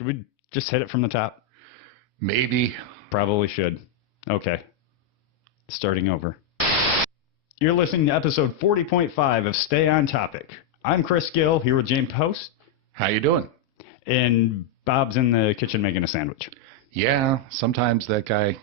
Should we just hit it from the top? Maybe. Probably should. Okay. Starting over. You're listening to episode 40.5 of Stay on Topic. I'm Chris Gill, here with James Post. How you doing? And Bob's in the kitchen making a sandwich. Yeah, sometimes that guy,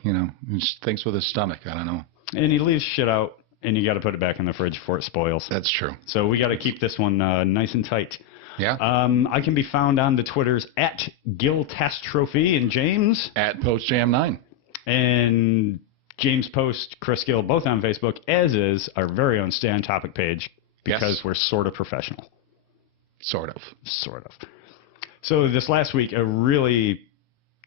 just thinks with his stomach. I don't know. And he leaves shit out, and you got to put it back in the fridge before it spoils. That's true. So we got to keep this one nice and tight. Yeah. I can be found on the Twitters at Gill Test Trophy and James. At PostJam9. And James Post, Chris Gill, both on Facebook, as is our very own Stay on Topic page, because we're sort of professional. Sort of. So this last week, a really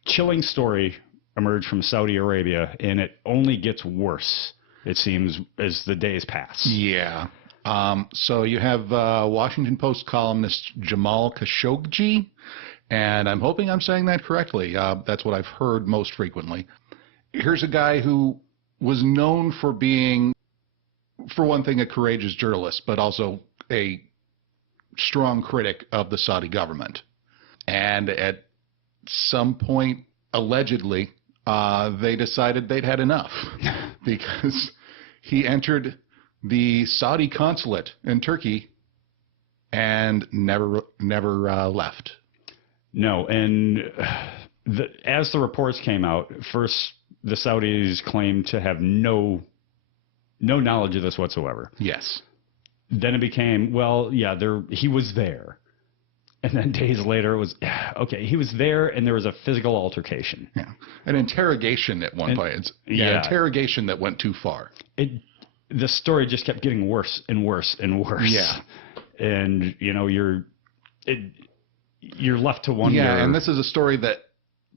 chilling story emerged from Saudi Arabia, and it only gets worse, it seems, as the days pass. Yeah. So you have Washington Post columnist Jamal Khashoggi, and I'm hoping I'm saying that correctly. That's what I've heard most frequently. Here's a guy who was known for being, for one thing, a courageous journalist, but also a strong critic of the Saudi government. And at some point, allegedly, they decided they'd had enough because he entered the Saudi consulate in Turkey and never left. No, and as the reports came out, first the Saudis claimed to have no knowledge of this whatsoever. Yes. Then it became, well, yeah, he was there. And then days later, it was, okay, he was there, and there was a physical altercation. Yeah, an interrogation at one point. Interrogation that went too far. The story just kept getting worse and worse and worse. Yeah. And, you're left to wonder. Yeah, and this is a story that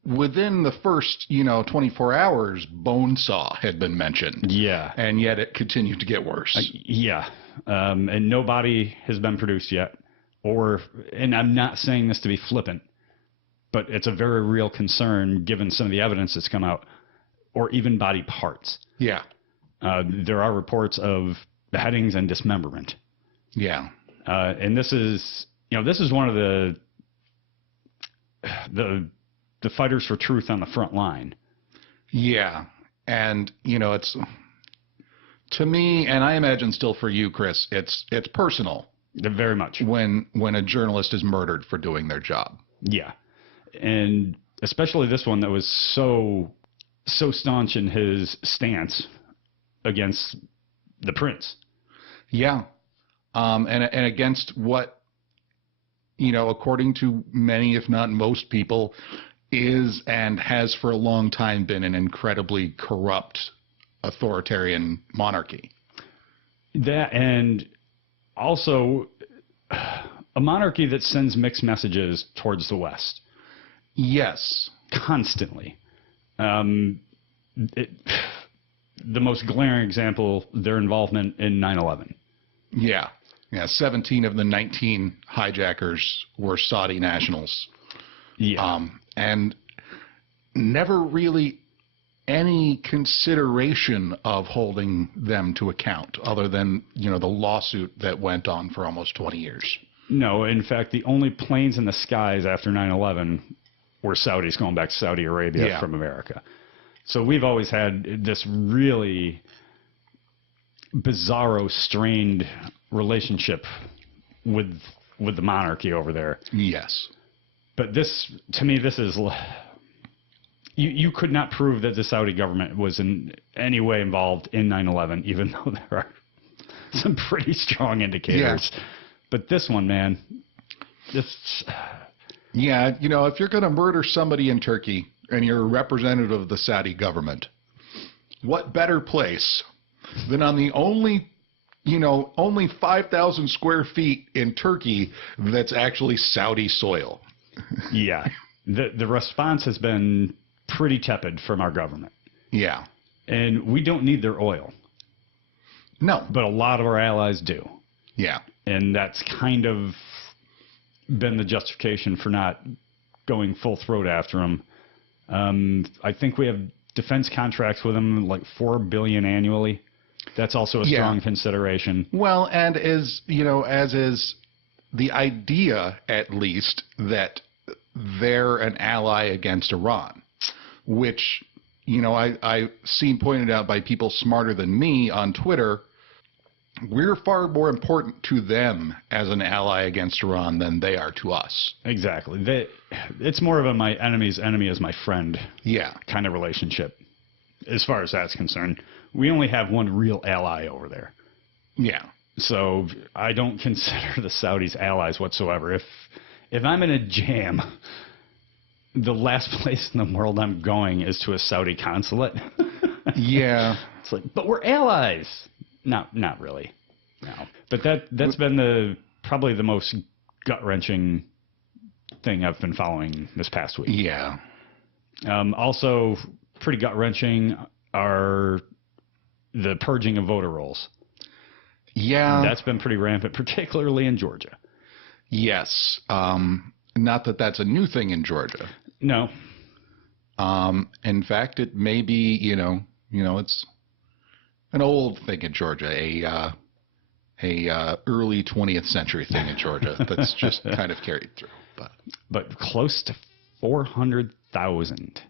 within the first, 24 hours, Bonesaw had been mentioned. Yeah. And yet it continued to get worse. And no body has been produced yet. And I'm not saying this to be flippant, but it's a very real concern given some of the evidence that's come out, or even body parts. Yeah. There are reports of beheadings and dismemberment. Yeah. And this is one of the fighters for truth on the front line. Yeah. And, it's, to me, and I imagine still for you, Chris, it's personal. Very much. When a journalist is murdered for doing their job. Yeah. And especially this one that was so staunch in his stance against the prince. Yeah. And against what, according to many, if not most people, is and has for a long time been an incredibly corrupt authoritarian monarchy. That, and also a monarchy that sends mixed messages towards the West. Yes. Constantly. The most glaring example, their involvement in 9/11. Yeah. Yeah, 17 of the 19 hijackers were Saudi nationals. Yeah. And never really any consideration of holding them to account other than, the lawsuit that went on for almost 20 years. No, in fact, the only planes in the skies after 9/11 were Saudis going back to Saudi Arabia from America. So we've always had this really bizarro, strained relationship with the monarchy over there. Yes. But this, to me, this is... You could not prove that the Saudi government was in any way involved in 9/11, even though there are some pretty strong indicators. Yeah. But this one, man, this... Yeah, if you're going to murder somebody in Turkey and you're a representative of the Saudi government, what better place than on the only 5,000 square feet in Turkey that's actually Saudi soil? Yeah. The response has been pretty tepid from our government. Yeah. And we don't need their oil. No. But a lot of our allies do. Yeah. And that's kind of been the justification for not going full throat after them. I think we have defense contracts with them, like $4 billion annually. That's also a strong consideration. Well, and as is the idea, at least, that they're an ally against Iran, which, I've seen pointed out by people smarter than me on Twitter. We're far more important to them as an ally against Iran than they are to us. Exactly. It's more of a my enemy's enemy is my friend kind of relationship as far as that's concerned. We only have one real ally over there. Yeah. So I don't consider the Saudis allies whatsoever. If I'm in a jam, the last place in the world I'm going is to a Saudi consulate. Yeah. It's like, but we're allies. Not really. No. But that's been probably the most gut-wrenching thing I've been following this past week. Yeah. Also, pretty gut-wrenching are the purging of voter rolls. Yeah. That's been pretty rampant, particularly in Georgia. Yes. Not that that's a new thing in Georgia. No. In fact, it may be, it's an old thing in Georgia, a early 20th century thing in Georgia that's just kind of carried through. But close to 400,000.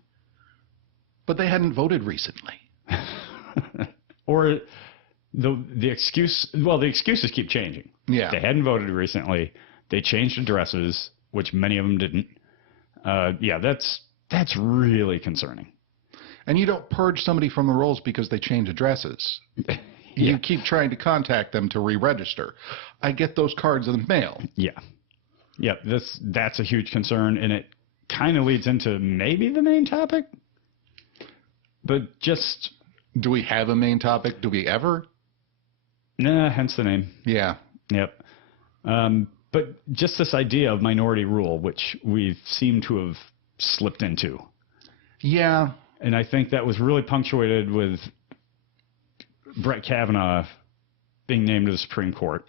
But they hadn't voted recently. Or the excuses keep changing. Yeah. They hadn't voted recently. They changed addresses, which many of them didn't. That's really concerning. And you don't purge somebody from the rolls because they change addresses. You keep trying to contact them to re-register. I get those cards in the mail. Yeah. Yep. That's a huge concern, and it kind of leads into maybe the main topic. But just... Do we have a main topic? Do we ever? Nah, hence the name. Yeah. Yep. But just this idea of minority rule, which we seem to have slipped into. Yeah. And I think that was really punctuated with Brett Kavanaugh being named to the Supreme Court.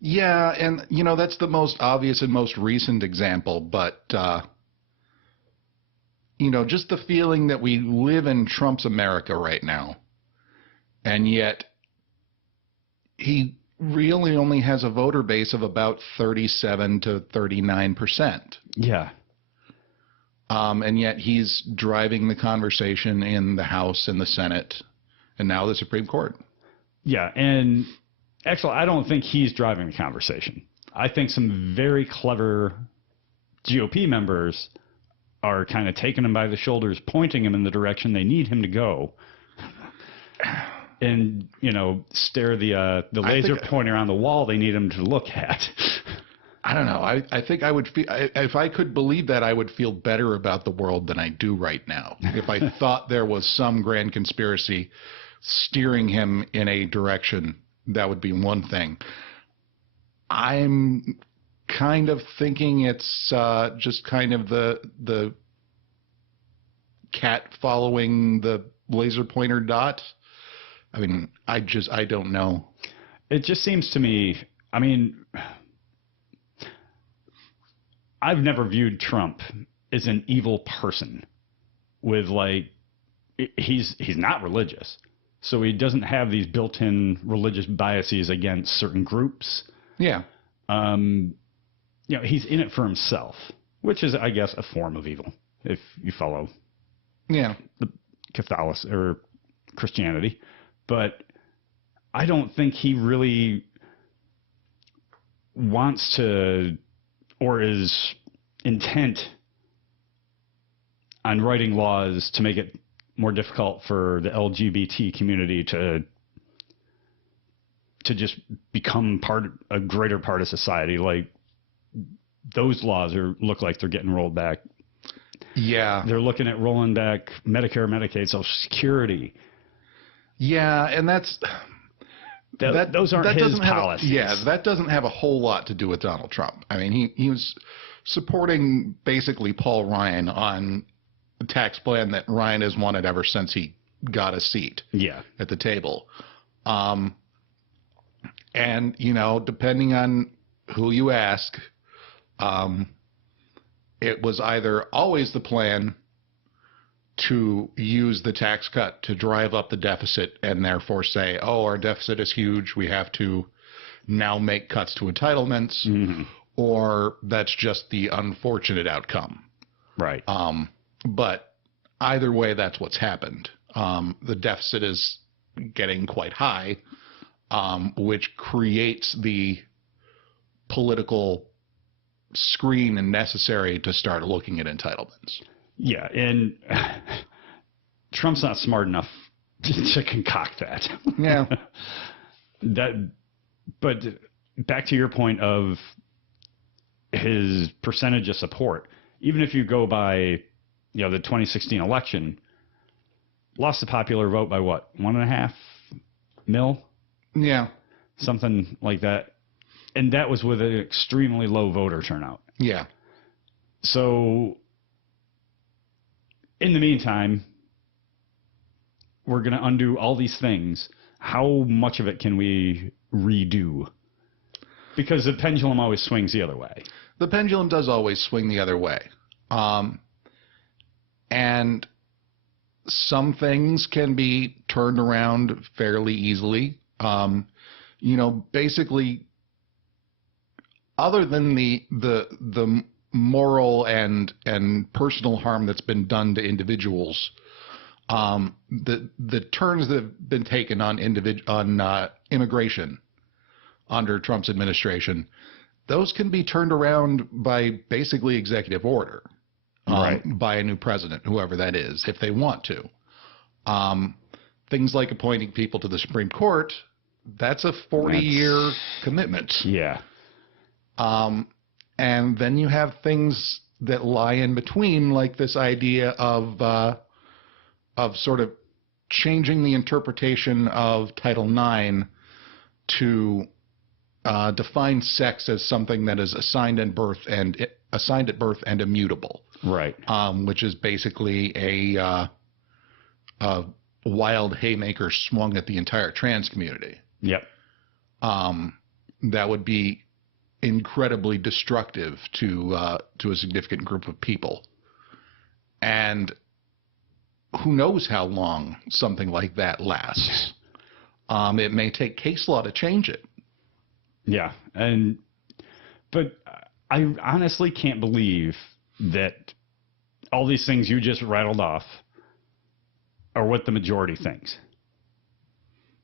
Yeah, and, that's the most obvious and most recent example, but, just the feeling that we live in Trump's America right now, and yet he really only has a voter base of about 37 to 39%. Yeah. And yet he's driving the conversation in the House and the Senate and now the Supreme Court. Yeah, and actually, I don't think he's driving the conversation. I think some very clever GOP members are kind of taking him by the shoulders, pointing him in the direction they need him to go, and stare the laser pointer on the wall they need him to look at. I don't know. I think I would feel, if I could believe that, I would feel better about the world than I do right now. If I thought there was some grand conspiracy steering him in a direction, that would be one thing. I'm kind of thinking it's just kind of the cat following the laser pointer dot. I mean, I don't know. It just seems to me, I mean, I've never viewed Trump as an evil person with he's not religious. So he doesn't have these built-in religious biases against certain groups. Yeah. He's in it for himself, which is, I guess, a form of evil if you follow the Catholic or Christianity. But I don't think he really wants to or is intent on writing laws to make it more difficult for the LGBT community to just become a greater part of society. Like, those laws look like they're getting rolled back. Yeah. They're looking at rolling back Medicare, Medicaid, Social Security. Yeah, and those aren't his policies. That doesn't have a whole lot to do with Donald Trump. I mean, he was supporting basically Paul Ryan on the tax plan that Ryan has wanted ever since he got a seat at the table. And, depending on who you ask, it was either always the plan to use the tax cut to drive up the deficit and therefore say, oh, our deficit is huge, we have to now make cuts to entitlements, or that's just the unfortunate outcome. Right. But either way, that's what's happened. The deficit is getting quite high, which creates the political screen and necessary to start looking at entitlements. Yeah, and Trump's not smart enough to concoct that. Yeah. But back to your point of his percentage of support, even if you go by, the 2016 election, lost the popular vote by what, 1.5 mil? Yeah. Something like that. And that was with an extremely low voter turnout. Yeah. So in the meantime, we're going to undo all these things. How much of it can we redo? Because the pendulum always swings the other way. The pendulum does always swing the other way. And some things can be turned around fairly easily. Basically, other than the moral and personal harm that's been done to individuals, the turns that have been taken on immigration under Trump's administration, those can be turned around by basically executive order, right, by a new president, whoever that is, if they want to. Things like appointing people to the Supreme Court, that's a 40-year commitment. Yeah. And then you have things that lie in between, like this idea of sort of changing the interpretation of Title IX to define sex as something that is assigned at birth and immutable. Right. Which is basically a wild haymaker swung at the entire trans community. Yep. That would be incredibly destructive to a significant group of people. And who knows how long something like that lasts. It may take case law to change it. Yeah. But I honestly can't believe that all these things you just rattled off are what the majority thinks.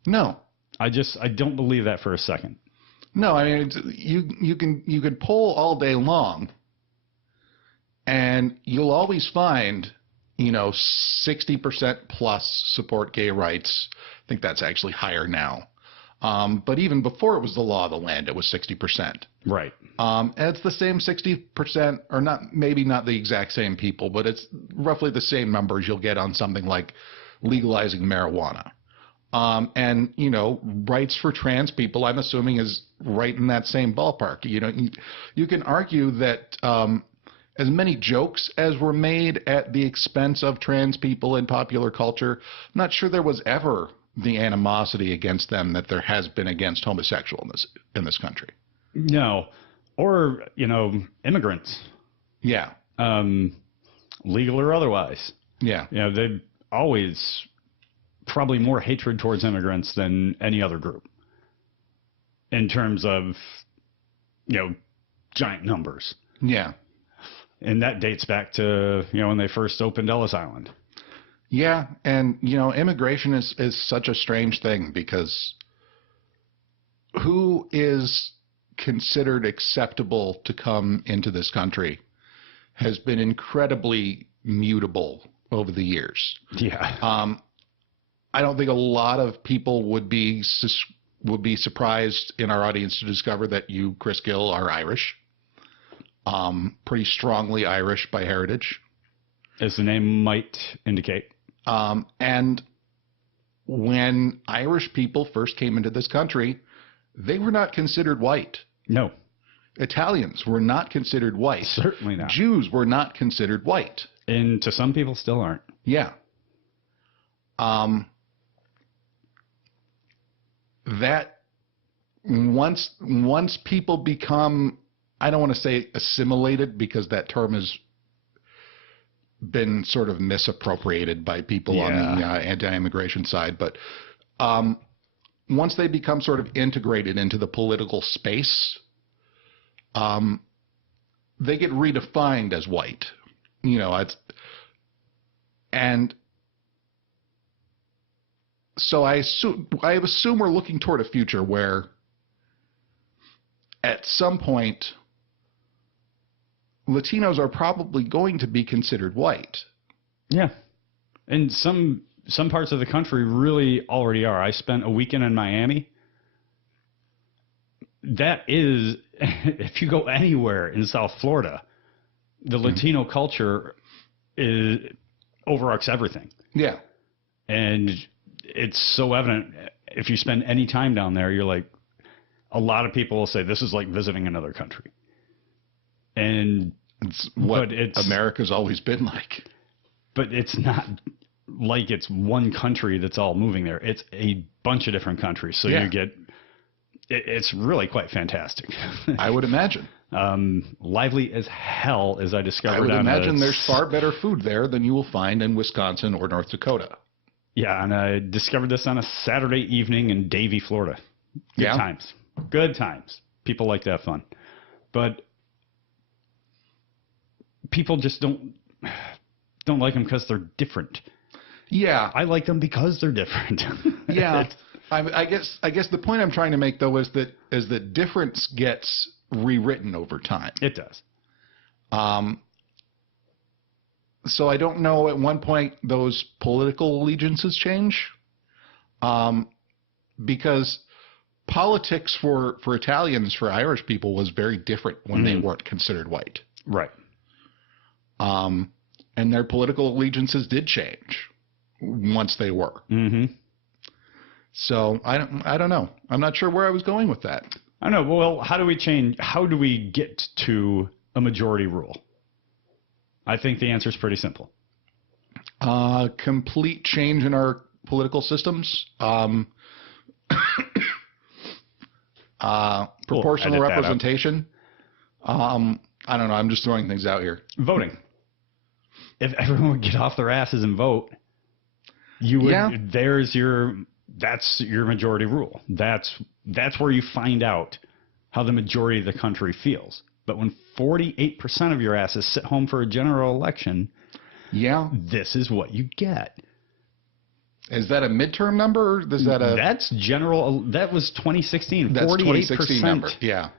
No. I don't believe that for a second. No, I mean, you can poll all day long, and you'll always find, 60% plus support gay rights. I think that's actually higher now. But even before it was the law of the land, it was 60%. Right. And it's the same 60%, or maybe not the exact same people, but it's roughly the same numbers you'll get on something like legalizing marijuana. And, rights for trans people, I'm assuming, is right in that same ballpark. You can argue that as many jokes as were made at the expense of trans people in popular culture, I'm not sure there was ever the animosity against them that there has been against homosexuals in this country. No. Or, immigrants. Yeah. Legal or otherwise. Yeah. They've always probably more hatred towards immigrants than any other group in terms of, giant numbers. Yeah. And that dates back to, when they first opened Ellis Island. Yeah. And, immigration is such a strange thing because who is considered acceptable to come into this country has been incredibly mutable over the years. Yeah. I don't think a lot of people would be surprised in our audience to discover that you, Chris Gill, are Irish. Pretty strongly Irish by heritage. As the name might indicate. And when Irish people first came into this country, they were not considered white. No. Italians were not considered white. Certainly not. Jews were not considered white. And to some people still aren't. Yeah. That once people become, I don't want to say assimilated because that term has been sort of misappropriated by people on the anti-immigration side, but once they become sort of integrated into the political space, they get redefined as white. And so I assume we're looking toward a future where at some point Latinos are probably going to be considered white. Yeah. And some parts of the country really already are. I spent a weekend in Miami. That is, if you go anywhere in South Florida, the Latino culture overarches everything. Yeah. And it's so evident. If you spend any time down there, you're like, a lot of people will say this is like visiting another country. And it's what America's always been like. But it's not like it's one country that's all moving there. It's a bunch of different countries. So you get, it's really quite fantastic. I would imagine. Lively as hell, as I discovered. I would imagine there's far better food there than you will find in Wisconsin or North Dakota. Yeah, and I discovered this on a Saturday evening in Davie, Florida. Good times. Good times. People like to have fun. But people just don't like them because they're different. Yeah. I like them because they're different. Yeah. I guess the point I'm trying to make, though, is that difference gets rewritten over time. It does. So I don't know at one point those political allegiances change, because politics for Italians, for Irish people, was very different when they weren't considered white. Right. And their political allegiances did change once they were. Mm-hmm. So I don't know. I'm not sure where I was going with that. I know. Well, how do we get to a majority rule? I think the answer is pretty simple. Complete change in our political systems. Proportional representation. I don't know. I'm just throwing things out here. Voting. If everyone would get off their asses and vote, you would. Yeah. That's your majority rule. That's where you find out how the majority of the country feels. But when 48% of your asses sit home for a general election, this is what you get. Is that a midterm number? Or is that That's general. That was 2016. That's 48%. 2016 number. Yeah.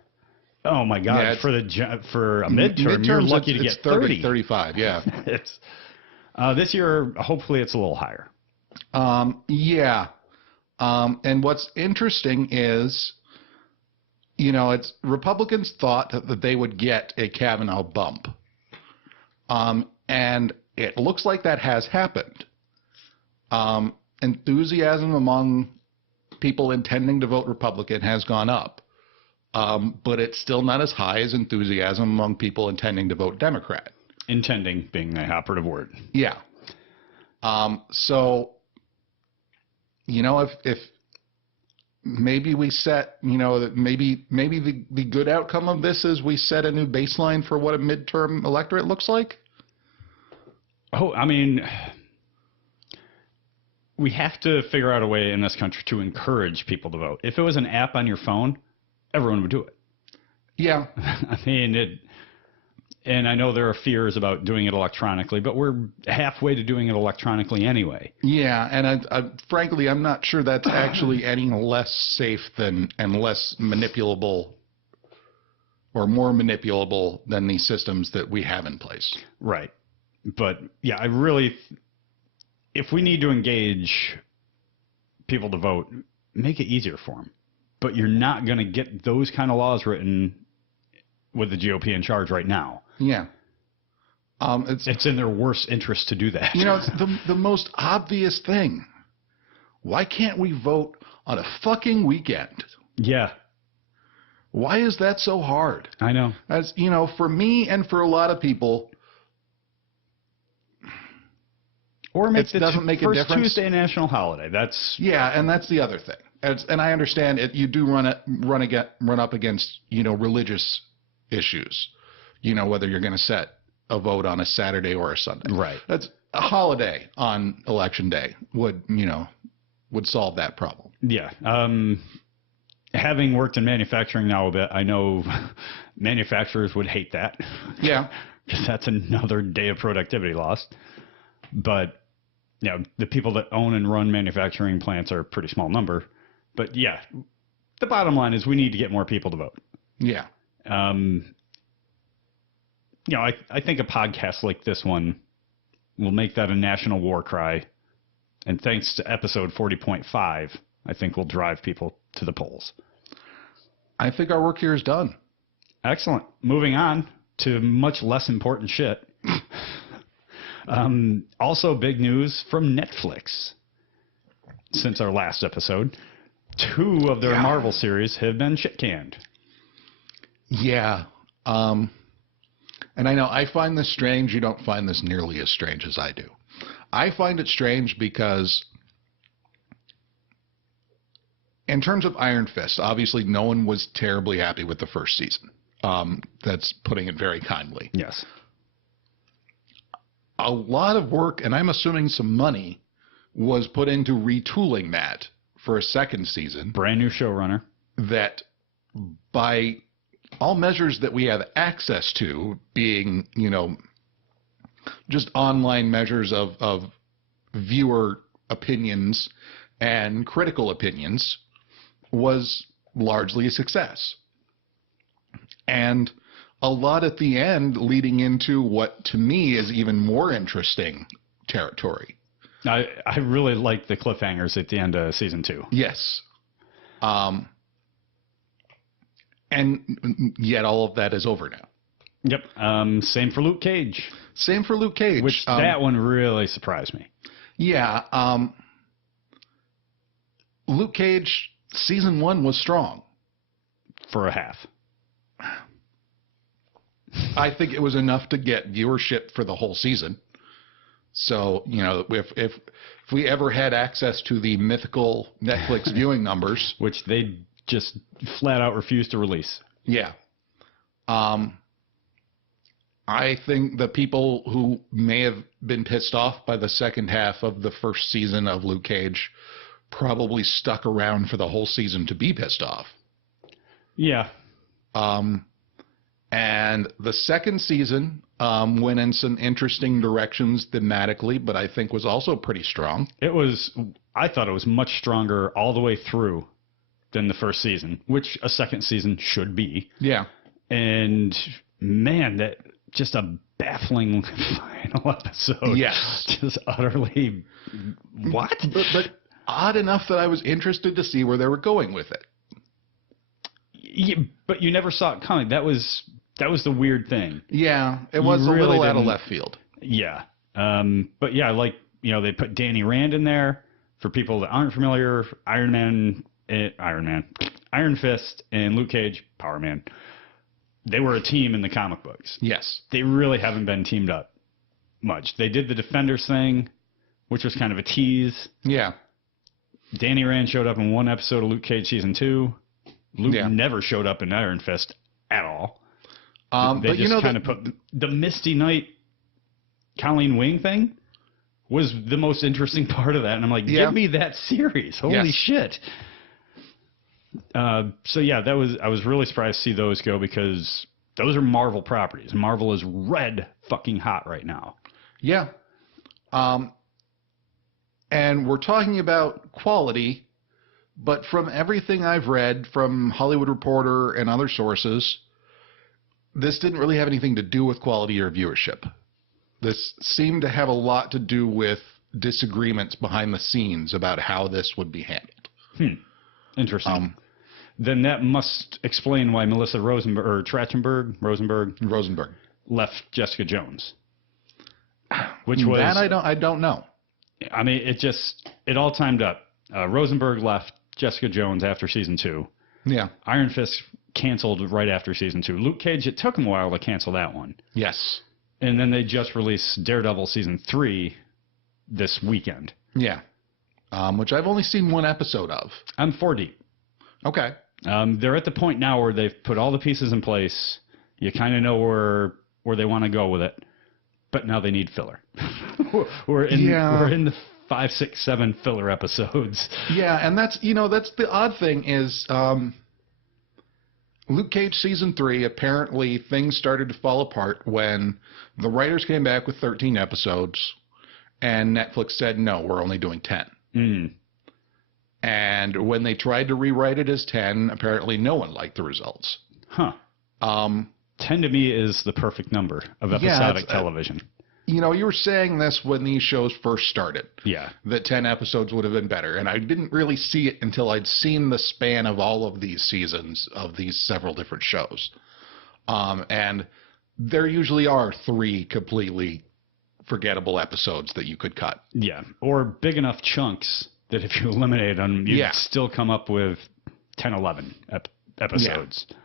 Oh my God! Yeah, for a midterm, you're lucky to get 30. 35. Yeah. It's this year. Hopefully, it's a little higher. Yeah. And what's interesting is, it's Republicans thought that they would get a Kavanaugh bump. And it looks like that has happened. Enthusiasm among people intending to vote Republican has gone up. But it's still not as high as enthusiasm among people intending to vote Democrat. Intending being the operative word. Yeah. So, if maybe we set, maybe the good outcome of this is we set a new baseline for what a midterm electorate looks like. Oh, I mean, we have to figure out a way in this country to encourage people to vote. If it was an app on your phone, everyone would do it. Yeah. I mean, and I know there are fears about doing it electronically, but we're halfway to doing it electronically anyway. Yeah, and frankly, I'm not sure that's actually any less safe and less manipulable or more manipulable than the systems that we have in place. Right. But, yeah, if we need to engage people to vote, make it easier for them. But you're not going to get those kind of laws written with the GOP in charge right now. Yeah. It's in their worst interest to do that. It's the most obvious thing. Why can't we vote on a fucking weekend? Yeah. Why is that so hard? I know. As for me and for a lot of people, or make it doesn't make a difference. First Tuesday national holiday. And that's the other thing. And I understand it. You do run up against religious issues. Whether you're going to set a vote on a Saturday or a Sunday. Right. That's a holiday on election day would solve that problem. Yeah. And having worked in manufacturing now a bit, I know manufacturers would hate that. Yeah. Because that's another day of productivity lost. But, you know, the people that own and run manufacturing plants are a pretty small number. But, yeah, the bottom line is we need to get more people to vote. Yeah. You know, I think a podcast like this one will make that a national war cry. And thanks to episode 40.5, I think will drive people to the polls. I think our work here is done. Excellent. Moving on to much less important shit. Also, big news from Netflix. Since our last episode, 2 of their Marvel series have been shit canned. Yeah. And I know I find this strange. You don't find this nearly as strange as I do. I find it strange because in terms of Iron Fist, obviously no one was terribly happy with the first season. That's putting it very kindly. Yes. A lot of work, and I'm assuming some money, was put into retooling that for a second season. Brand new showrunner. That by all measures that we have access to, being, you know, just online measures of viewer opinions and critical opinions, was largely a success. And a lot at the end leading into what to me is even more interesting territory. I really like the cliffhangers at the end of season 2. Yes. And yet all of that is over now. Yep. Same for Luke Cage. Same for Luke Cage. Which that one really surprised me. Yeah. Luke Cage, season 1 was strong. For a half. I think it was enough to get viewership for the whole season. So, you know, if we ever had access to the mythical Netflix viewing numbers. Which they just flat out refused to release. Yeah. I think the people who may have been pissed off by the second half of the first season of Luke Cage probably stuck around for the whole season to be pissed off. Yeah. And the second season went in some interesting directions thematically, but I think was also pretty strong. I thought it was much stronger all the way through than the first season, which a second season should be. Yeah. And man, that just a baffling final episode. Yes. Just utterly what? But odd enough that I was interested to see where they were going with it. Yeah, but you never saw it coming. That was the weird thing. Yeah, it was really a little out of left field. Yeah. But yeah, like, you know, they put Danny Rand in there. For people that aren't familiar, Iron Fist, and Luke Cage, Power Man. They were a team in the comic books. Yes. They really haven't been teamed up much. They did the Defenders thing, which was kind of a tease. Yeah. Danny Rand showed up in one episode of Luke Cage season 2. Luke never showed up in Iron Fist at all. They just kind of put the Misty Knight Colleen Wing thing was the most interesting part of that. And I'm like, give me that series. Holy shit. So yeah, I was really surprised to see those go because those are Marvel properties. Marvel is red fucking hot right now. Yeah. And we're talking about quality, but from everything I've read from Hollywood Reporter and other sources, this didn't really have anything to do with quality or viewership. This seemed to have a lot to do with disagreements behind the scenes about how this would be handled. Interesting. Then that must explain why Melissa Rosenberg left Jessica Jones. Which was that I don't know. I mean, it all timed up. Rosenberg left Jessica Jones after season 2. Yeah. Iron Fist canceled right after season 2. Luke Cage, it took him a while to cancel that one. Yes. And then they just released Daredevil season 3 this weekend. Yeah. Which I've only seen one episode of. I'm 4 deep. Okay. They're at the point now where they've put all the pieces in place. You kind of know where they want to go with it. But now they need filler. we're in the 5, 6, 7 filler episodes. Yeah, and that's the odd thing is Luke Cage season 3, apparently things started to fall apart when the writers came back with 13 episodes and Netflix said, no, we're only doing 10. Mm. And when they tried to rewrite it as 10, apparently no one liked the results. Huh. 10 to me is the perfect number of episodic television. You know, you were saying this when these shows first started. Yeah. That 10 episodes would have been better. And I didn't really see it until I'd seen the span of all of these seasons of these several different shows. And there usually are 3 completely forgettable episodes that you could cut. Yeah. Or big enough chunks that if you eliminate them, you'd still come up with 10, 11 episodes. Yeah.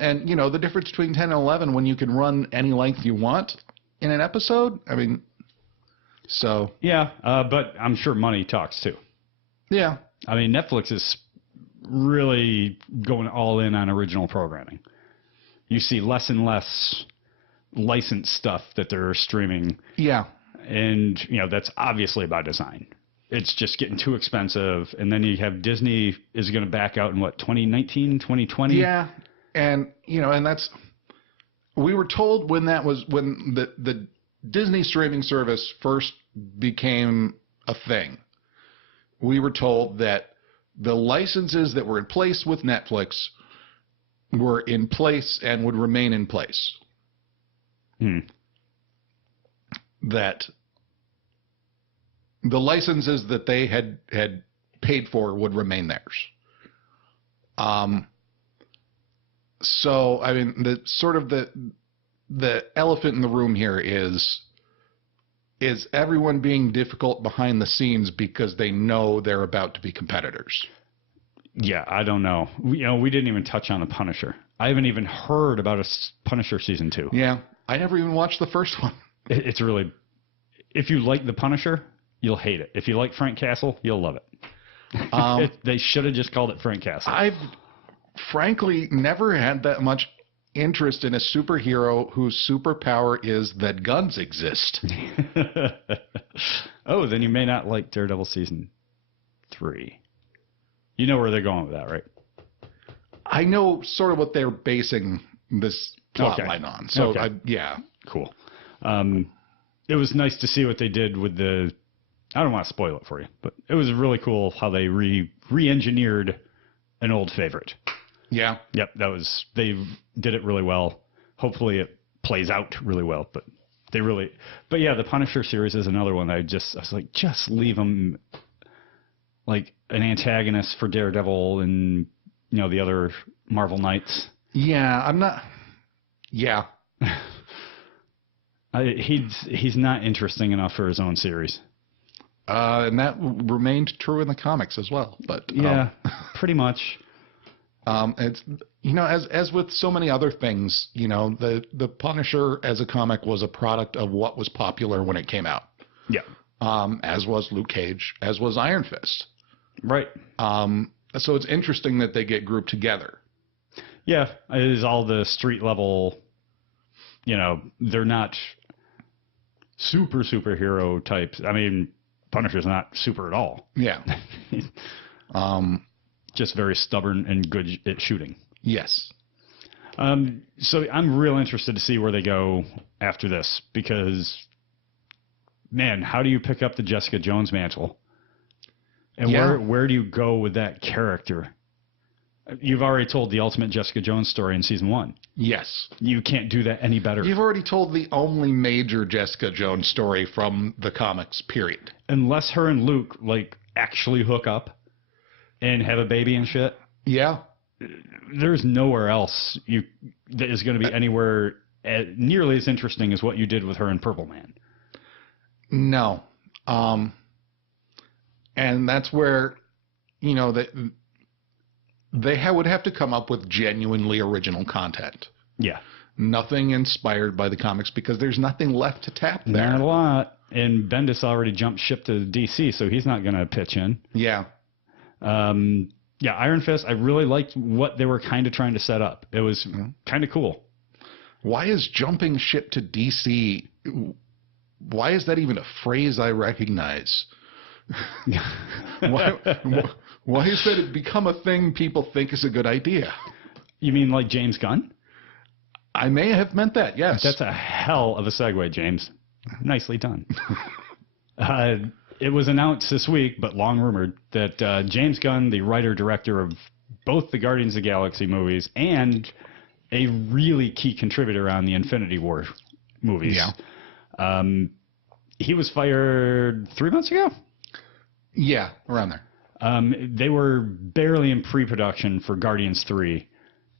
And, you know, the difference between 10 and 11 when you can run any length you want in an episode, I mean, so. Yeah, but I'm sure money talks too. Yeah. I mean, Netflix is really going all in on original programming. You see less and less licensed stuff that they're streaming. Yeah. And, you know, that's obviously by design. It's just getting too expensive. And then you have Disney is going to back out in, what, 2019, 2020? Yeah. And, you know, and that's, we were told when the Disney streaming service first became a thing, we were told that the licenses that were in place with Netflix were in place and would remain in place. That the licenses that they had paid for would remain theirs. So, I mean, the elephant in the room here is everyone being difficult behind the scenes because they know they're about to be competitors. Yeah, I don't know. We didn't even touch on The Punisher. I haven't even heard about a Punisher season 2. Yeah, I never even watched the first one. It's really, if you like The Punisher, you'll hate it. If you like Frank Castle, you'll love it. They should have just called it Frank Castle. I've frankly never had that much interest in a superhero whose superpower is that guns exist. Oh, then you may not like Daredevil season 3. You know where they're going with that, right? I know sort of what they're basing this plot line on. So, yeah. Cool. It was nice to see what they did with the... I don't want to spoil it for you, but it was really cool how they re-engineered an old favorite. Yeah. Yep, they did it really well. Hopefully it plays out really well, but yeah, the Punisher series is another one that I was like, just leave them like an antagonist for Daredevil and, you know, the other Marvel Knights. Yeah, yeah. He's not interesting enough for his own series. And that remained true in the comics as well. But yeah, pretty much. It's, you know, as with so many other things, you know, the Punisher as a comic was a product of what was popular when it came out. Yeah. As was Luke Cage, as was Iron Fist. Right. So it's interesting that they get grouped together. Yeah, it is all the street level. You know, they're not superhero types. I mean, Punisher's not super at all. Yeah. Just very stubborn and good at shooting. Yes. So I'm real interested to see where they go after this because, man, how do you pick up the Jessica Jones mantle? And where do you go with that character? You've already told the ultimate Jessica Jones story in season 1. Yes. You can't do that any better. You've already told the only major Jessica Jones story from the comics, period. Unless her and Luke, like, actually hook up and have a baby and shit. Yeah. There's nowhere else that is going to be anywhere nearly as interesting as what you did with her in Purple Man. No. And that's where, you know, they would have to come up with genuinely original content. Yeah. Nothing inspired by the comics because there's nothing left to tap there. Not a lot. And Bendis already jumped ship to DC, so he's not going to pitch in. Yeah. Yeah, Iron Fist, I really liked what they were kind of trying to set up. It was kind of cool. Why is jumping ship to DC, why is that even a phrase I recognize? Why is that it become a thing people think is a good idea? You mean like James Gunn? I may have meant that, yes. That's a hell of a segue, James. Nicely done. It was announced this week, but long rumored, that James Gunn, the writer-director of both the Guardians of the Galaxy movies and a really key contributor on the Infinity War movies, he was fired 3 months ago? Yeah, around there. They were barely in pre-production for Guardians 3,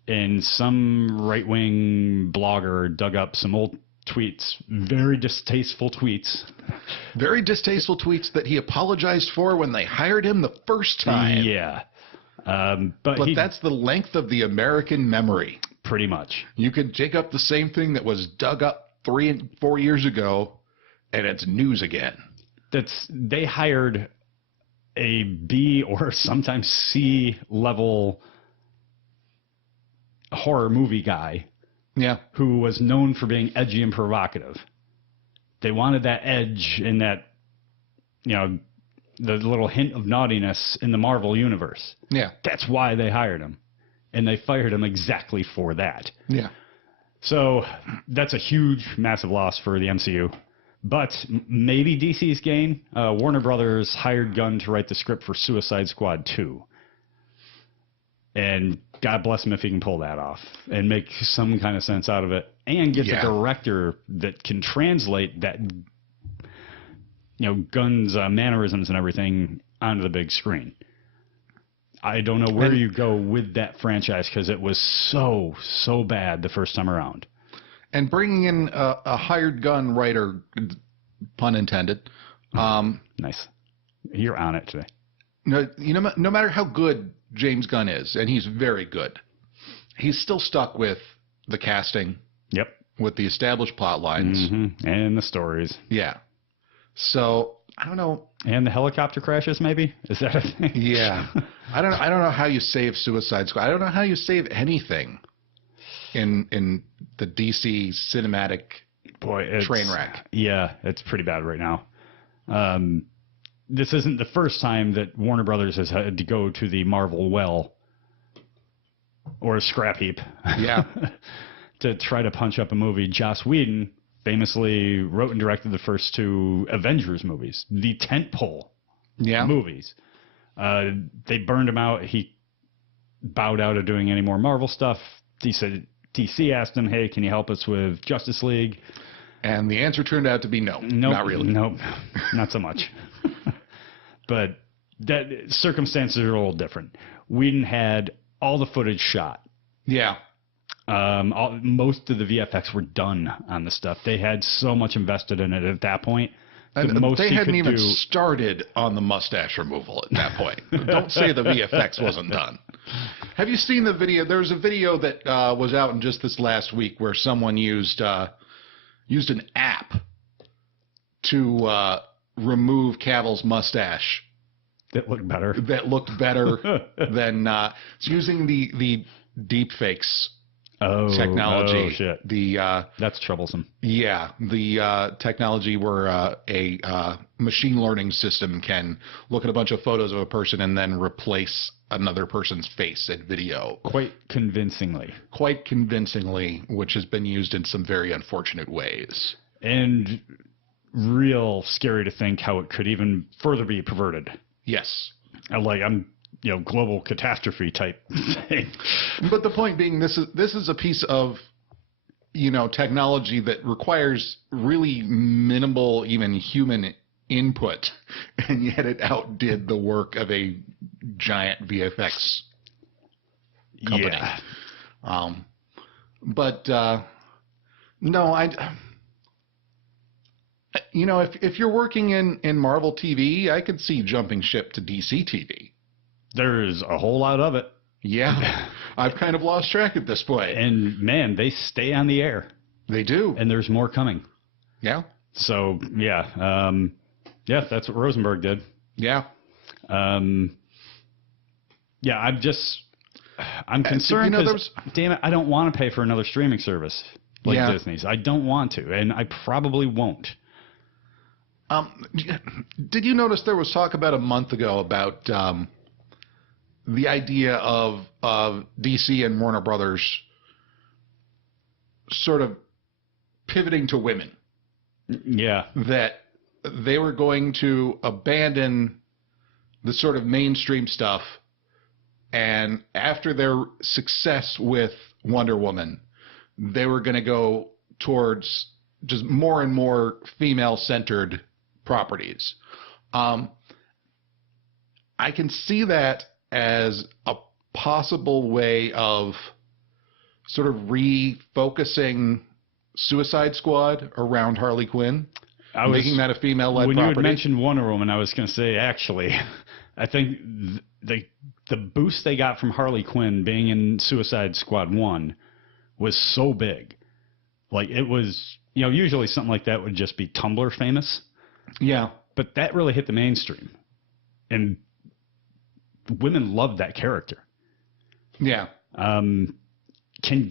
and some right-wing blogger dug up some old tweets, very distasteful tweets. Very distasteful tweets that he apologized for when they hired him the first time. Yeah. But that's the length of the American memory. Pretty much. You can dig up the same thing that was dug up 3 and 4 years ago, and it's news again. They hired a B or sometimes C level horror movie guy. Yeah. Who was known for being edgy and provocative. They wanted that edge and that, the little hint of naughtiness in the Marvel universe. Yeah. That's why they hired him. And they fired him exactly for that. Yeah. So that's a huge, massive loss for the MCU. But maybe DC's gain. Warner Brothers hired Gunn to write the script for Suicide Squad 2. And God bless him if he can pull that off and make some kind of sense out of it and get the director that can translate that, Gunn's mannerisms and everything onto the big screen. I don't know where you go with that franchise because it was so bad the first time around. And bringing in a hired gun writer, pun intended. Nice. You're on it today. No matter how good James Gunn is, and he's very good, he's still stuck with the casting. Yep. With the established plot lines. Mm-hmm. And the stories. Yeah. So, I don't know. And the helicopter crashes, maybe? Is that a thing? Yeah. I don't know how you save Suicide Squad. I don't know how you save anything in the DC cinematic train wreck. Yeah, it's pretty bad right now. This isn't the first time that Warner Brothers has had to go to the Marvel well or a scrap heap. Yeah. To try to punch up a movie. Joss Whedon famously wrote and directed the first 2 Avengers movies, the tentpole movies. They burned him out. He bowed out of doing any more Marvel stuff. DC asked him, hey, can you help us with Justice League? And the answer turned out to be no. Nope, not really. Nope, not so much. But that circumstances are a little different. Whedon had all the footage shot. Yeah. Most of the VFX were done on the stuff. They had so much invested in it at that point. They hadn't even started on the mustache removal at that point. Don't say the VFX wasn't done. Have you seen the video? There was a video that was out in just this last week where someone used an app to remove Cavill's mustache. That looked better. Than it's using the deep fakes technology. Oh, shit. That's troublesome. Yeah, the technology where a machine learning system can look at a bunch of photos of a person and then replace another person's face and video. Quite convincingly, which has been used in some very unfortunate ways. And real scary to think how it could even further be perverted. Yes. Global catastrophe type thing. But the point being, this is a piece of, technology that requires really minimal, even human input, and yet it outdid the work of a giant VFX company. Yeah. If you're working in Marvel TV, I could see jumping ship to DC TV. There's a whole lot of it. Yeah. I've kind of lost track at this point. And man, they stay on the air. They do. And there's more coming. Yeah. So, yeah. That's what Rosenberg did. Yeah. I'm concerned because, damn it, I don't want to pay for another streaming service like Disney's. I don't want to, and I probably won't. Did you notice there was talk about a month ago about the idea of DC and Warner Brothers sort of pivoting to women. Yeah. That they were going to abandon the sort of mainstream stuff, and after their success with Wonder Woman, they were going to go towards just more and more female-centered properties. I can see that as a possible way of sort of refocusing Suicide Squad around Harley Quinn, making that a female-led property. When you had mentioned Wonder Woman, I was going to say, actually, I think the boost they got from Harley Quinn being in Suicide Squad 1 was so big. Like, it was, usually something like that would just be Tumblr famous. Yeah. But that really hit the mainstream. And women loved that character. Yeah. Can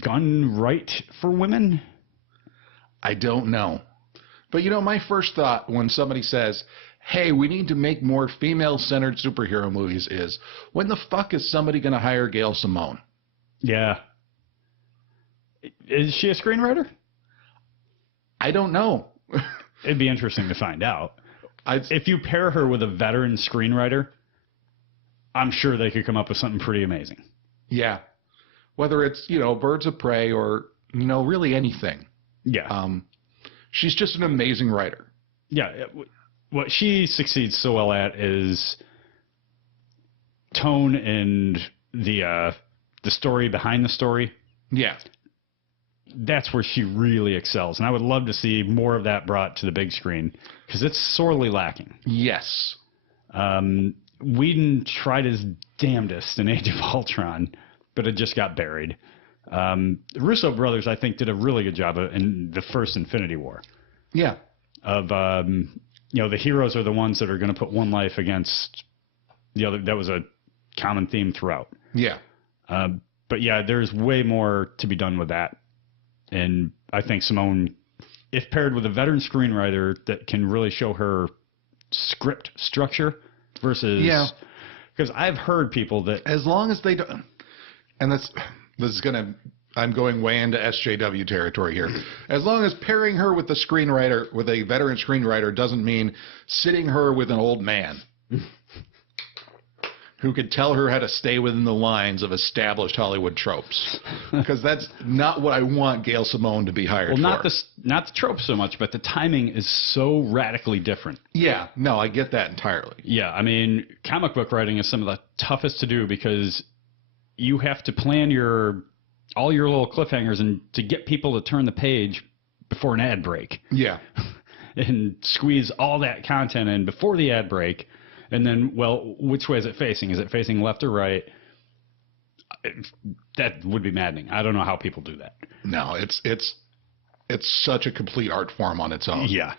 Gunn write for women? I don't know. But, my first thought when somebody says, hey, we need to make more female-centered superhero movies is, when the fuck is somebody going to hire Gail Simone? Yeah. Is she a screenwriter? I don't know. It'd be interesting to find out. If you pair her with a veteran screenwriter, I'm sure they could come up with something pretty amazing. Yeah. Whether it's, Birds of Prey or, really anything. Yeah. She's just an amazing writer. Yeah. What she succeeds so well at is tone and the story behind the story. Yeah. That's where she really excels. And I would love to see more of that brought to the big screen because it's sorely lacking. Yes. Whedon tried his damnedest in Age of Ultron, but it just got buried. The Russo brothers, I think, did a really good job in the first Infinity War. Yeah. Of, the heroes are the ones that are going to put one life against the other. That was a common theme throughout. Yeah. But yeah, there's way more to be done with that. And I think Simone, if paired with a veteran screenwriter that can really show her script structure versus... Yeah. Because I've heard people that... As long as they don't... And this is going to... I'm going way into SJW territory here. As long as pairing her with a veteran screenwriter doesn't mean sitting her with an old man who could tell her how to stay within the lines of established Hollywood tropes. Because that's not what I want Gail Simone to be hired for. Well, not the tropes so much, but the timing is so radically different. Yeah, no, I get that entirely. Yeah, I mean, comic book writing is some of the toughest to do because you have to plan all your little cliffhangers and to get people to turn the page before an ad break. Yeah. And squeeze all that content in before the ad break. And then, well, which way is it facing? Is it facing left or right? That would be maddening. I don't know how people do that. No, it's such a complete art form on its own. Yeah.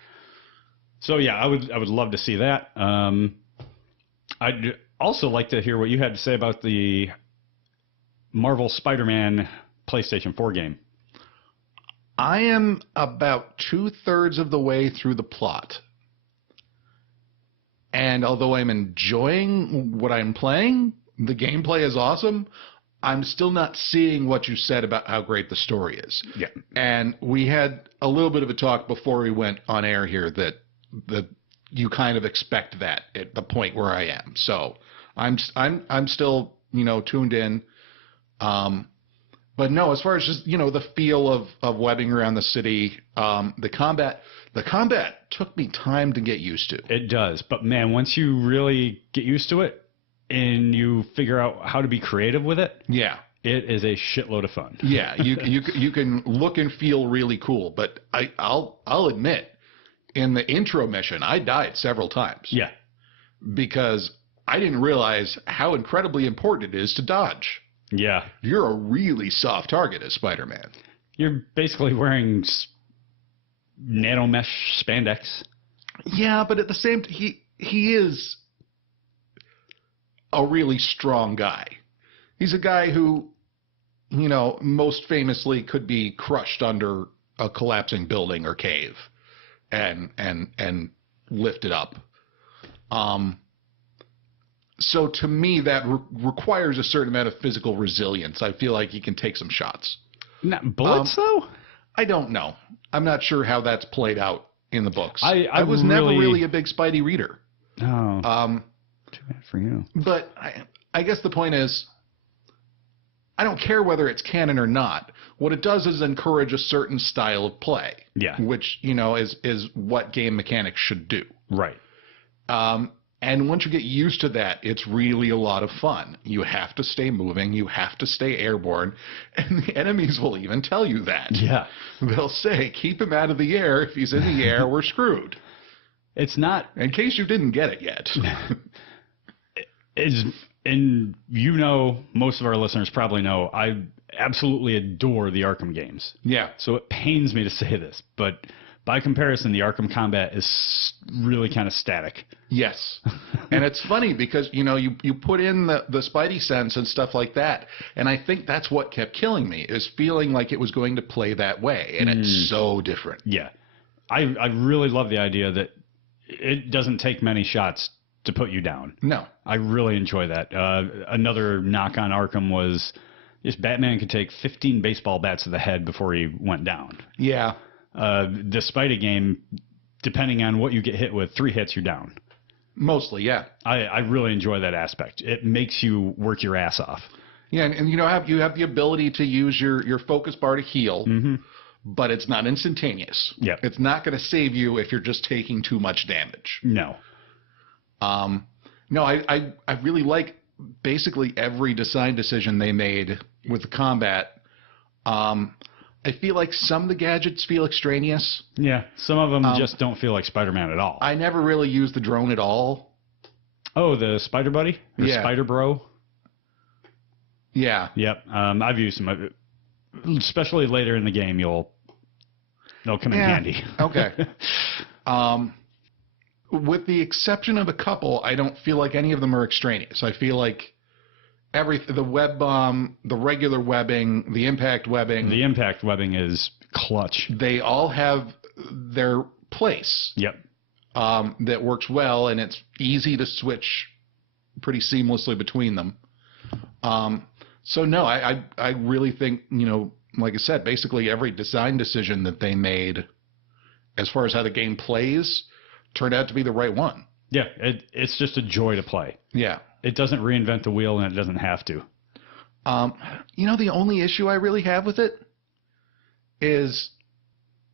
So yeah, I would love to see that. I'd also like to hear what you had to say about the Marvel Spider-Man PlayStation 4 game. I am about 2/3 of the way through the plot. And although I'm enjoying what I'm playing, the gameplay is awesome, I'm still not seeing what you said about how great the story is. Yeah. And we had a little bit of a talk before we went on air here that you kind of expect that at the point where I am. So I'm still, tuned in. But no, as far as just, the feel of webbing around the city, the combat took me time to get used to. It does. But man, once you really get used to it and you figure out how to be creative with it, yeah, it is a shitload of fun. Yeah, you can look and feel really cool. But I'll admit, in the intro mission, I died several times. Yeah. Because I didn't realize how incredibly important it is to dodge. Yeah. You're a really soft target as Spider-Man. You're basically wearing nano mesh spandex. Yeah, but at the same time, he is a really strong guy. He's a guy who, most famously could be crushed under a collapsing building or cave and lifted up. So to me, that requires a certain amount of physical resilience. I feel like he can take some shots. Not bullets, though? I don't know. I'm not sure how that's played out in the books. I was never really a big Spidey reader. Oh, too bad for you. But I guess the point is, I don't care whether it's canon or not. What it does is encourage a certain style of play. Yeah. Which, is what game mechanics should do. Right. And once you get used to that, it's really a lot of fun. You have to stay moving. You have to stay airborne. And the enemies will even tell you that. Yeah. They'll say, keep him out of the air. If he's in the air, we're screwed. It's not... In case you didn't get it yet. And most of our listeners probably know, I absolutely adore the Arkham games. Yeah. So it pains me to say this, but by comparison, the Arkham combat is really kind of static. Yes. And it's funny because, you put in the Spidey sense and stuff like that. And I think that's what kept killing me, is feeling like it was going to play that way. And it's so different. Yeah. I really love the idea that it doesn't take many shots to put you down. No. I really enjoy that. Another knock on Arkham was just Batman could take 15 baseball bats to the head before he went down. Yeah. The Spidey game, depending on what you get hit with, 3 hits, you're down. Mostly, yeah. I really enjoy that aspect. It makes you work your ass off. Yeah, and you have the ability to use your focus bar to heal, but it's not instantaneous. Yeah. It's not going to save you if you're just taking too much damage. No. No, I really like basically every design decision they made with the combat. I feel like some of the gadgets feel extraneous. Yeah, some of them just don't feel like Spider-Man at all. I never really used the drone at all. Oh, the Spider Buddy? Or Spider Bro? Yeah. Yep. I've used them. Especially later in the game, they'll come in handy. Okay. With the exception of a couple, I don't feel like any of them are extraneous. I feel like the web bomb, the regular webbing, the impact webbing. The impact webbing is clutch. They all have their place. Yep. That works well, and it's easy to switch pretty seamlessly between them. So no, I really think, like I said, basically every design decision that they made as far as how the game plays turned out to be the right one. Yeah, it's just a joy to play. Yeah. It doesn't reinvent the wheel, and it doesn't have to. The only issue I really have with it is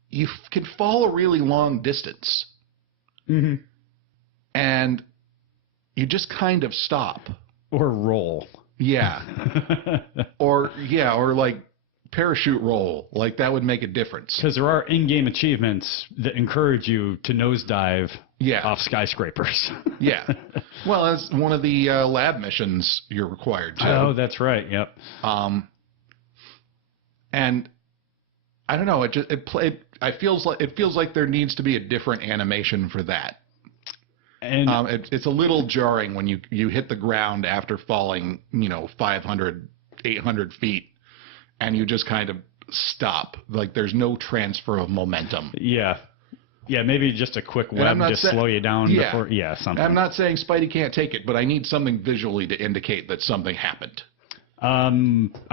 you can fall a really long distance. Mm-hmm. And you just kind of stop. Or roll. Yeah. or like parachute roll. Like that would make a difference. Because there are in-game achievements that encourage you to nosedive off skyscrapers. Yeah. Well, as one of the lab missions you're required to. Oh, that's right. Yep. And I don't know. It feels like there needs to be a different animation for that. And it's a little jarring when you hit the ground after falling, 500, 800 feet, and you just kind of stop. Like there's no transfer of momentum. Yeah. Yeah, maybe just a quick web to slow you down before. Yeah, something. I'm not saying Spidey can't take it, but I need something visually to indicate that something happened. I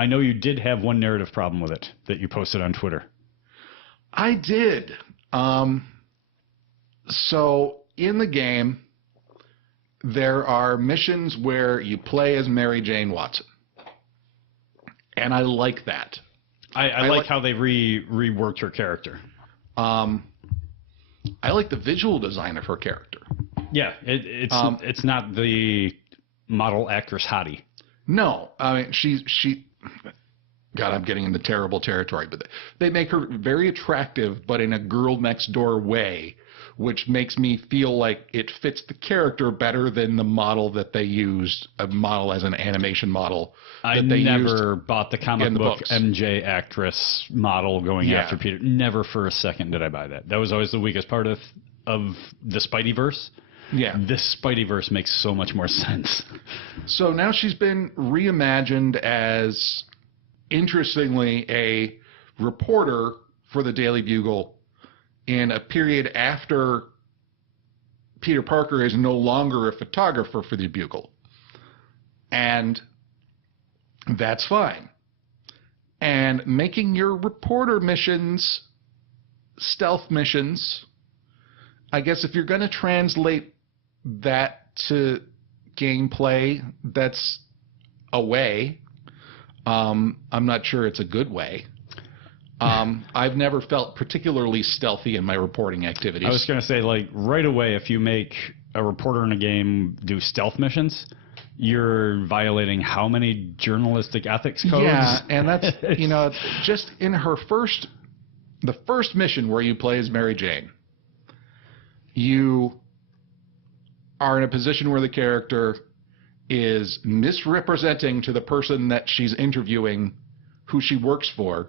know you did have one narrative problem with it that you posted on Twitter. I did. So in the game, there are missions where you play as Mary Jane Watson. And I like that. I like how they reworked her character. I like the visual design of her character. Yeah, it's not the model actress hottie. No, I mean she. God, I'm getting into terrible territory, but they make her very attractive, but in a girl next door way, which makes me feel like it fits the character better than the model that they used, a model as an animation model. I never bought the comic book MJ actress model going after Peter. Never for a second did I buy that. That was always the weakest part of the Spideyverse. Yeah. This Spideyverse makes so much more sense. So now she's been reimagined as, interestingly, a reporter for the Daily Bugle in a period after Peter Parker is no longer a photographer for the Bugle. And that's fine. And making your reporter missions stealth missions, I guess if you're going to translate that to gameplay, that's a way. I'm not sure it's a good way. I've never felt particularly stealthy in my reporting activities. I was going to say, like, right away, if you make a reporter in a game do stealth missions, you're violating how many journalistic ethics codes? Yeah, and that's, just in the first mission where you play as Mary Jane, you are in a position where the character is misrepresenting to the person that she's interviewing who she works for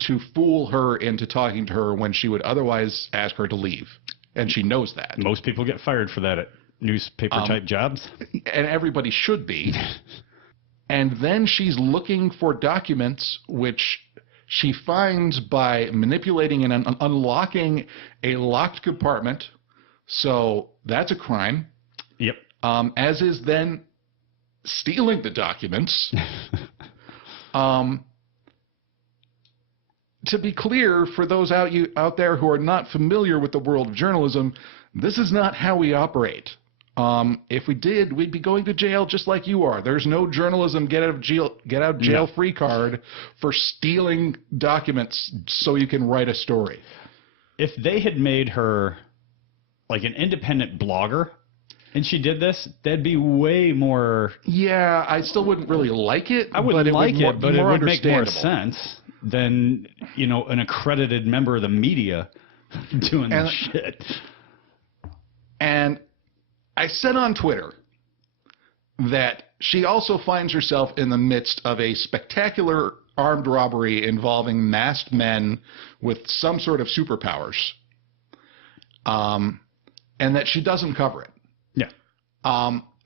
to fool her into talking to her when she would otherwise ask her to leave. And she knows that. Most people get fired for that at newspaper-type jobs. And everybody should be. And then she's looking for documents which she finds by manipulating and unlocking a locked compartment. So that's a crime. Yep. As is then stealing the documents. To be clear, for those out there who are not familiar with the world of journalism, this is not how we operate. If we did, we'd be going to jail just like you are. There's no journalism get out of jail free card for stealing documents so you can write a story. If they had made her like an independent blogger and she did this, that'd be way more. Yeah, I still wouldn't really like it. I wouldn't like it, but it would make more understandable. sense than, an accredited member of the media doing this shit. And I said on Twitter that she also finds herself in the midst of a spectacular armed robbery involving masked men with some sort of superpowers, and that she doesn't cover it. Yeah.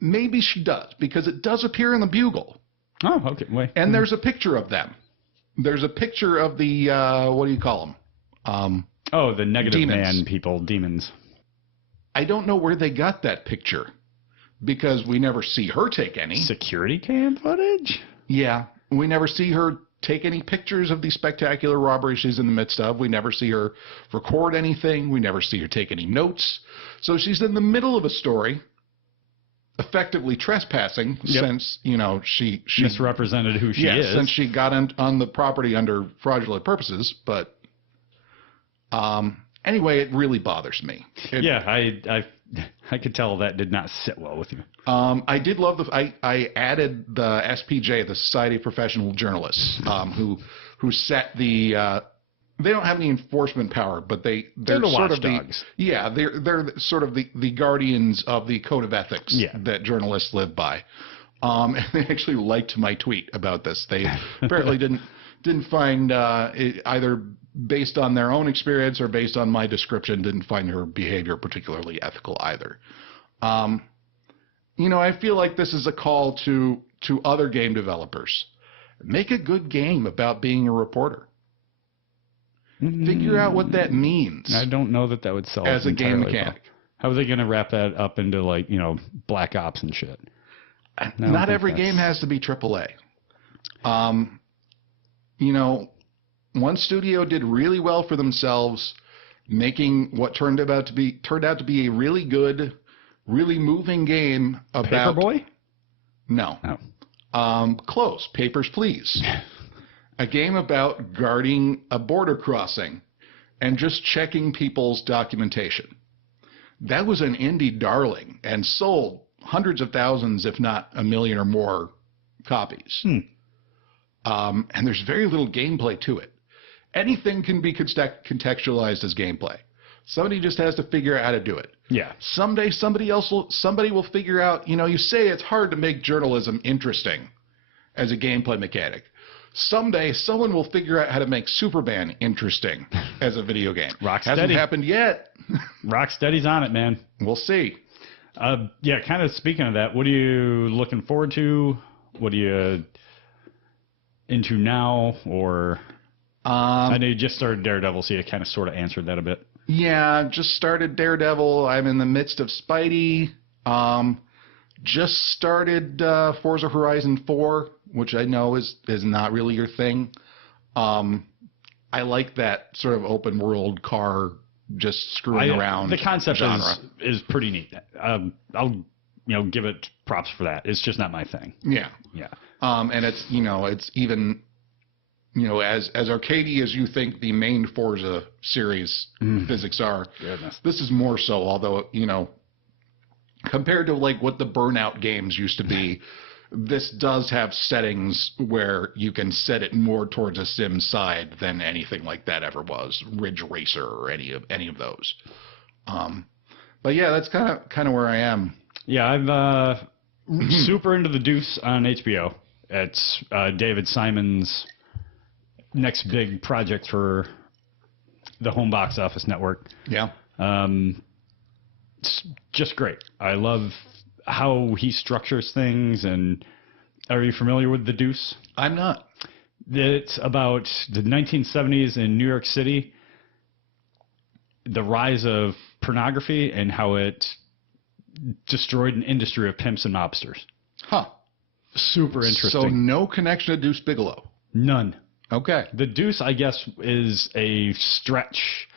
Maybe she does, because it does appear in the Bugle. Oh, okay. Wait. And there's a picture of them. There's a picture of the, what do you call them? The negative demons. man people, demons. I don't know where they got that picture, because we never see her take any. Security cam footage? Yeah. We never see her take any pictures of the spectacular robbery she's in the midst of. We never see her record anything. We never see her take any notes. So she's in the middle of a story, effectively trespassing, since, she misrepresented who she is. Since she got on the property under fraudulent purposes. But anyway, it really bothers me. I could tell that did not sit well with you. I did love I added the SPJ, the Society of Professional Journalists, who set the. They don't have any enforcement power, but they're the sort of watchdogs. They're sort of the guardians of the code of ethics that journalists live by. And they actually liked my tweet about this. They apparently didn't find it, either based on their own experience or based on my description, didn't find her behavior particularly ethical either. I feel like this is a call to other game developers. Make a good game about being a reporter. Figure out what that means. I don't know that would sell as a game mechanic. Well. How are they going to wrap that up into Black Ops and shit? Not every game has to be AAA. One studio did really well for themselves, making what turned out to be a really good, really moving game about Paperboy? No. Oh. Close. Papers, Please. A game about guarding a border crossing and just checking people's documentation. That was an indie darling and sold hundreds of thousands, if not a million or more copies. And there's very little gameplay to it. Anything can be contextualized as gameplay. Somebody just has to figure out how to do it. Yeah. Someday somebody will figure out, you say it's hard to make journalism interesting as a gameplay mechanic. Someday, someone will figure out how to make Superman interesting as a video game. Hasn't happened yet. Rocksteady's on it, man. We'll see. Kind of speaking of that, what are you looking forward to? What are you into now? Or I know you just started Daredevil, so you kind of sort of answered that a bit. Yeah, just started Daredevil. I'm in the midst of Spidey. just started Forza Horizon 4, which I know is not really your thing. I like that sort of open world car just screwing around. The concept genre. is pretty neat. I'll give it props for that. It's just not my thing. Yeah. Yeah. And it's it's even as arcadey as you think the main Forza series physics are. Goodness. This is more so, although compared to like what the Burnout games used to be, this does have settings where you can set it more towards a sim side than anything like that ever was. Ridge Racer or any of those. But yeah, that's kind of where I am. Yeah, I'm super into The Deuce on HBO. It's David Simon's next big project for the home box office network. Yeah. It's just great. I love how he structures things. And are you familiar with The Deuce? I'm not. It's about the 1970s in New York City, the rise of pornography and how it destroyed an industry of pimps and mobsters. Huh. Super interesting. So no connection to Deuce Bigelow. None. Okay. The Deuce, I guess, is a stretch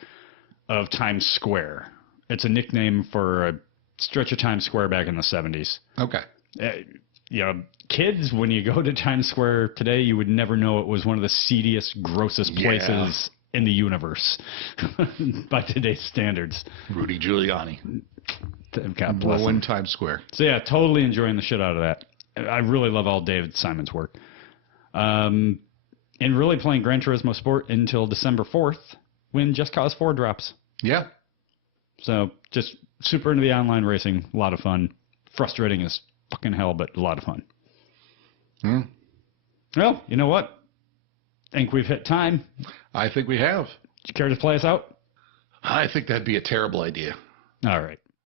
of Times Square. It's a nickname for a stretch of Times Square back in the 70s. Okay. Kids, when you go to Times Square today, you would never know it was one of the seediest, grossest places in the universe by today's standards. Rudy Giuliani. God bless him. Times Square. So yeah, totally enjoying the shit out of that. I really love all David Simon's work. And really playing Gran Turismo Sport until December 4th when Just Cause 4 drops. Yeah. So just super into the online racing. A lot of fun. Frustrating as fucking hell, but a lot of fun. Well, you know what? I think we've hit time. I think we have. Do you care to play us out? I think that'd be a terrible idea. All right.